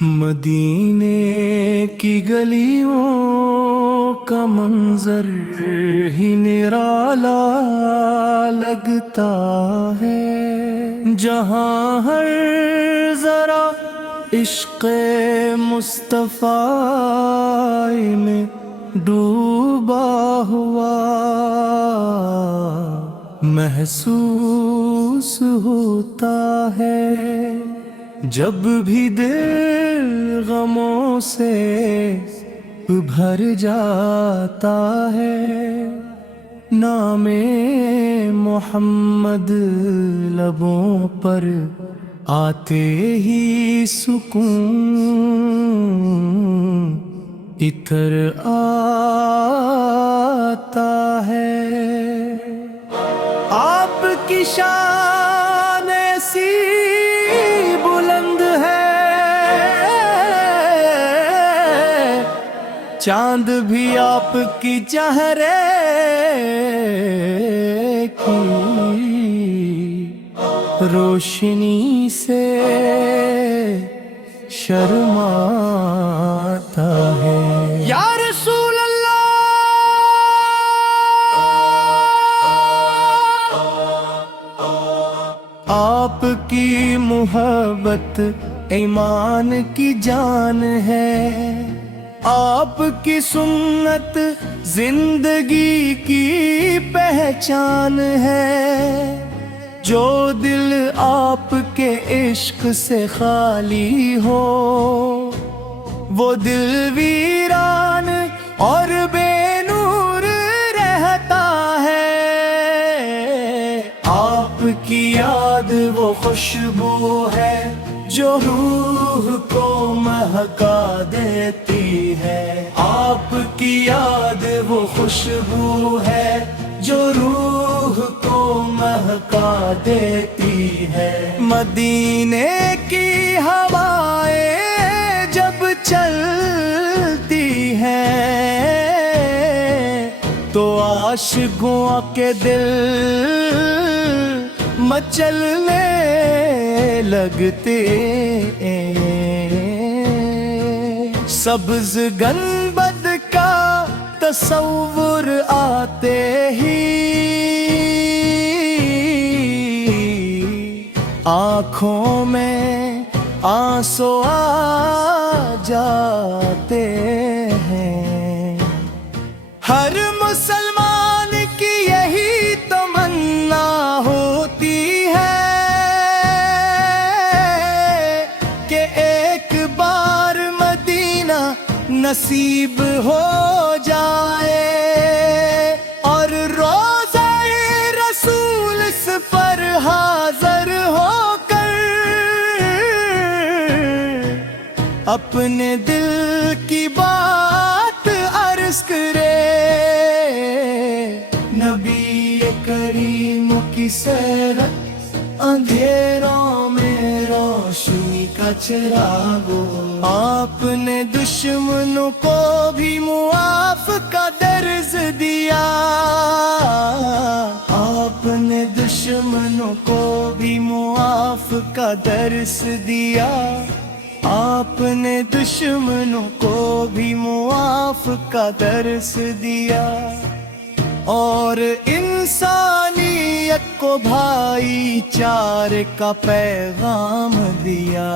مدینے کی گلیوں کا منظر ہی نرالا لگتا ہے، جہاں ہر ذرا عشق مصطفیٰ میں ڈوبا ہوا محسوس ہوتا ہے۔ جب بھی دل غموں سے بھر جاتا ہے، نام محمد لبوں پر آتے ہی سکون اتر آتا ہے۔ آپ کی شان ایسی بلند ہے، چاند بھی آپ کی چہرے کی روشنی سے شرماتا ہے۔ یا رسول آپ کی محبت ایمان کی جان ہے، آپ کی سنت زندگی کی پہچان ہے۔ جو دل آپ کے عشق سے خالی ہو، وہ دل ویران اور بے نور رہتا ہے۔ آپ کی یاد وہ خوشبو ہے جو روح کو مہکا دیتی ہے۔ آپ کی یاد وہ خوشبو ہے جو روح کو مہکا دیتی ہے۔ مدینے کی ہوائیں جب چلتی ہیں تو عاشقوں کے دل مچلنے لگتے ہیں۔ سبز گنبد کا تصور آتے ہی آنکھوں میں آنسو آ جاتے ہیں۔ ہر مسلمان کی یہی تمنا ہوتی ہے کہ ایک بار مدینہ نصیب ہو جائے اور روضہ رسول اس پر حاضر ہو کر اپنے دل کی بات عرض کرے۔ نبی کریم کی سیرت اندھیروں میں روشنی کا چراغ، آپ نے دشمنوں کو بھی معاف کا درس دیا۔ آپ نے دشمنوں کو بھی معاف کا درس دیا۔ آپ نے دشمنوں کو بھی معاف کا درس دیا اور انسانیت کو بھائی چارے کا پیغام دیا۔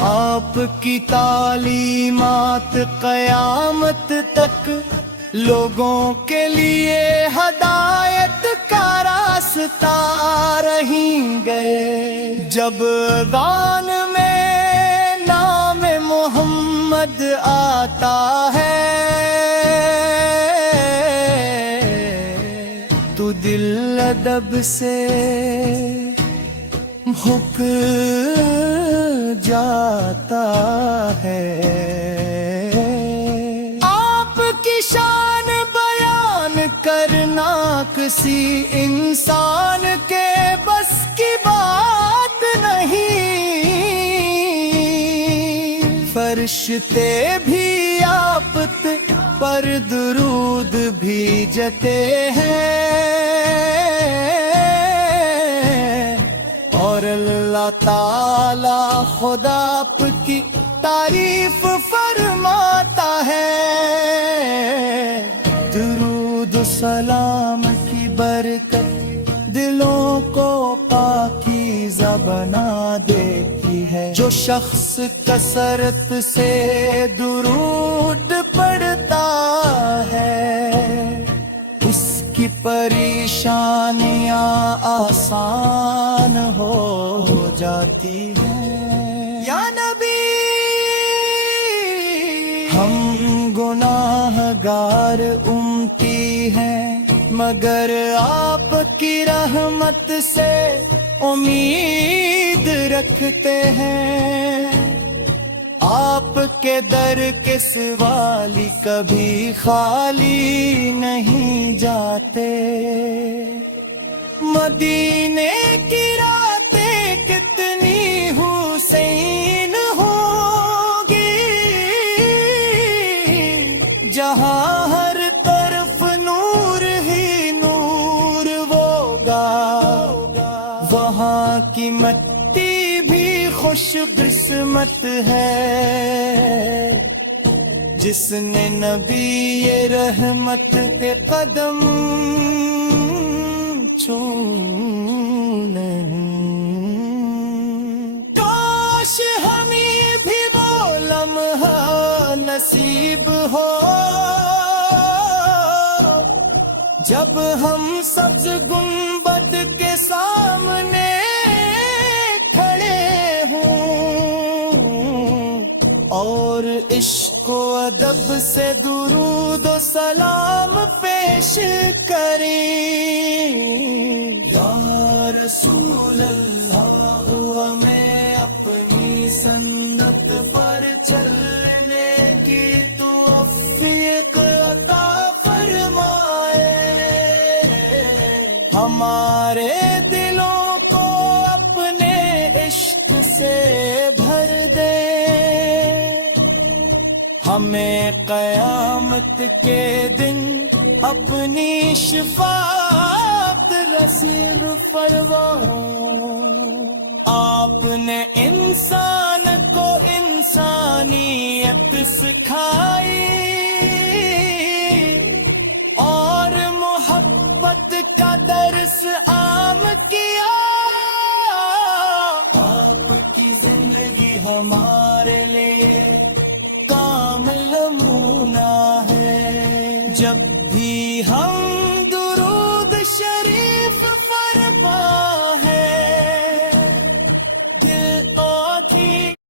آپ کی تعلیمات قیامت تک لوگوں کے لیے ہدایت کا راستہ رہیں گے۔ جب اذان میں نام محمد آتا ہے تو دل ادب سے جھک جاتا ہے۔ آپ کی شان بیان کرنا کسی انسان کے بس کی بات نہیں، فرشتے بھی آپ پر درود بھیجتے ہیں اور اللہ اللہ تعالی خدا آپ کی تعریف فرماتا ہے، درود و سلام کی برکت دلوں کو پاکیزہ بنا دیتی ہے۔ جو شخص کثرت سے درود پڑھتا ہے اس کی پریشانیاں آسان ہو جاتی ہیں۔ یا نبی ہم گناہ گار امتی ہیں، مگر آپ کی رحمت سے امید رکھتے ہیں۔ آپ کے در کے سوالی کبھی خالی نہیں جاتے۔ مدینے کی راتیں کتنی حسین ہوگی، جہاں ہر طرف نور ہی نور ہوگا، وہاں کی مٹی بھی خوش قسمت ہے جس نے نبی رحمت کے قدم چھونے۔ کاش ہمیں بھی وہ لمحہ نصیب ہو جب ہم سبز گنبد کے سامنے کھڑے ہوں اور عشق و ادب سے درود و سلام پیش کریں۔ یا رسول اللہ ہمیں اپنی سنت پر چلنے کی توفیق عطا فرمائے، ہمارے دلوں کو اپنے عشق سے بھر دے، ہمیں قیامت کے دن اپنی شفاعت نصیب فرمائے۔ آپ نے انسان کو انسانیت سکھائی اور محبت کا درس عام کیا۔ آپ کی زندگی ہمارے لیے کامل نمونہ ہے، جب بھی ہم